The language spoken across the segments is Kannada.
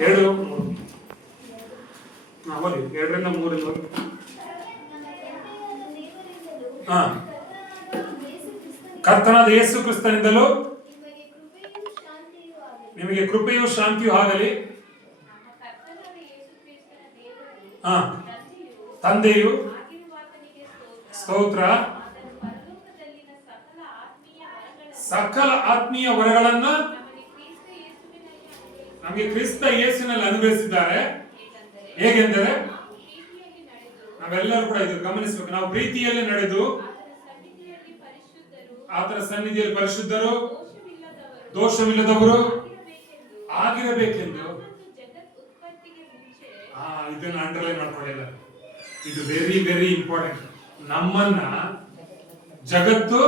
2 ಓದಿ 2ರಿಂದ 3 ಕರ್ತನಾದ ಯೇಸು ಕ್ರಿಸ್ತನಿಂದಲೂ ನಿಮಗೆ ಕೃಪೆಯೂ ಶಾಂತಿಯೂ ಆಗಲಿ. ತಂದೆಯು ಸ್ತೋತ್ರ ಸಕಲ ಆತ್ಮೀಯ ವರಗಳನ್ನ ನಮಗೆ ಕ್ರಿಸ್ತ ಯೇಸುವಿನಲ್ಲಿ ಅನುಗ್ರಹಿಸಿದ್ದಾರೆ. ಹೇಗೆಂದರೆ ನಾವೆಲ್ಲರೂ ಕೂಡ ಇದು ಗಮನಿಸಬೇಕು. ನಾವು ಪ್ರೀತಿಯಲ್ಲಿ ನಡೆದು ಆತನ ಸನ್ನಿಧಿಯಲ್ಲಿ ಪರಿಶುದ್ಧರು ದೋಷವಿಲ್ಲದವರು ಆಗಿರಬೇಕೆಂದು ಇದನ್ನ ಅಂಡರ್ಲೈನ್ ಮಾಡ್ಕೊಳ್ಳಿಲ್ಲ. ಇದು ವೆರಿ ವೆರಿ ಇಂಪಾರ್ಟೆಂಟ್. ನಮ್ಮನ್ನ ಜಗತ್ತು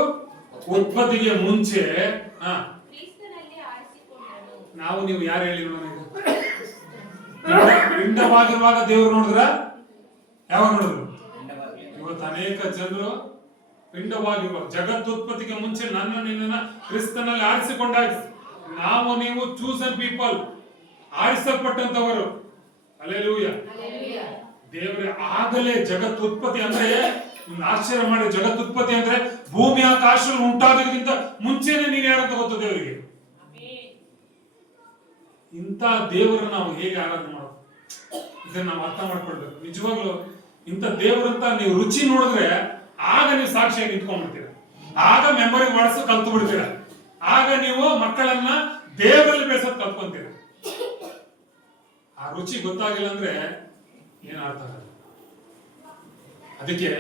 ಉತ್ಪತ್ತಿಗೆ ಮುಂಚೆ ನಾವು ನೀವು ಯಾರು ಹೇಳಿ ಪಿಂಡವಾಗಿರುವಾಗ ದೇವರು ನೋಡಿದ್ರ? ಯಾವಾಗ ನೋಡಿದ್ರು? ಇವತ್ತು ಅನೇಕ ಜನರು ಪಿಂಡವಾಗಿರುವಾಗ ಜಗತ್ತುತ್ಪತ್ತಿಗೆ ಮುಂಚೆ ನನ್ನ ನಿನ್ನ ಕ್ರಿಸ್ತನಲ್ಲಿ ಆರಿಸಿಕೊಂಡಾಯ್ತು. ನಾವು ನೀವು ಚೂಸನ್ ಪೀಪಲ್, ಆರಿಸಲ್ಪಟ್ಟಂತವರು. ಹಲ್ಲೆಲೂಯಾ. ದೇವರೇ ಆಗಲೇ ಜಗತ್ತುತ್ಪತ್ತಿ ಅಂದ್ರೆ ಆಶ್ಚರ್ಯ ಮಾಡಿ, ಜಗತ್ತುತ್ಪತ್ತಿ ಅಂದ್ರೆ ಭೂಮಿ ಆಕಾಶ ಉಂಟಾಗೋದಕ್ಕಿಂತ ಮುಂಚೆನೆ ನೀನು ಯಾರಂತ ಗೊತ್ತು ದೇವರಿಗೆ. ಇಂಥ ದೇವರನ್ನ ನಾವು ಹೇಗೆ ಆರಾಧನೆ ಮಾಡೋದು? ಇದನ್ನ ನಾವು ಅರ್ಥ ಮಾಡ್ಕೊಳ್ಬೇಕು. ನಿಜವಾಗ್ಲು ಇಂಥ ದೇವರಂತ ನೀವು ರುಚಿ ನೋಡಿದ್ರೆ ಆಗ ನೀವು ಸಾಕ್ಷಿಯಾಗಿ ನಿಂತ್ಕೊಂಡ್ಬಿಡ್ತೀರ. ಆಗ ಮೆಮೊರಿ ಮಾಡಿಸೋ ಕಲ್ತು ಬಿಡ್ತೀರ. ಆಗ ನೀವು ಮಕ್ಕಳನ್ನ ದೇವರಲ್ಲಿ ಬೆಳೆಸೋದು ಕಲ್ತ್ಕೊಂತೀರ. ಆ ರುಚಿ ಗೊತ್ತಾಗಿಲ್ಲ ಅಂದ್ರೆ ಏನ್ ಅರ್ಥ ಆಗಲ್ಲ. ಅದಕ್ಕೆ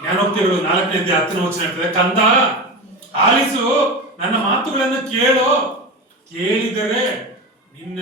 ಜ್ಞಾನೋಕ್ತಿಗಳು 4ನೇ ಅಧ್ಯಾಯ 10ನೇ ವಚನ ಹೇಳ್ತದೆ, ಕಂದ ಆಲಿಸು, ನನ್ನ ಮಾತುಗಳನ್ನು ಕೇಳು, ಕೇಳಿದರೆ ನಿನ್ನ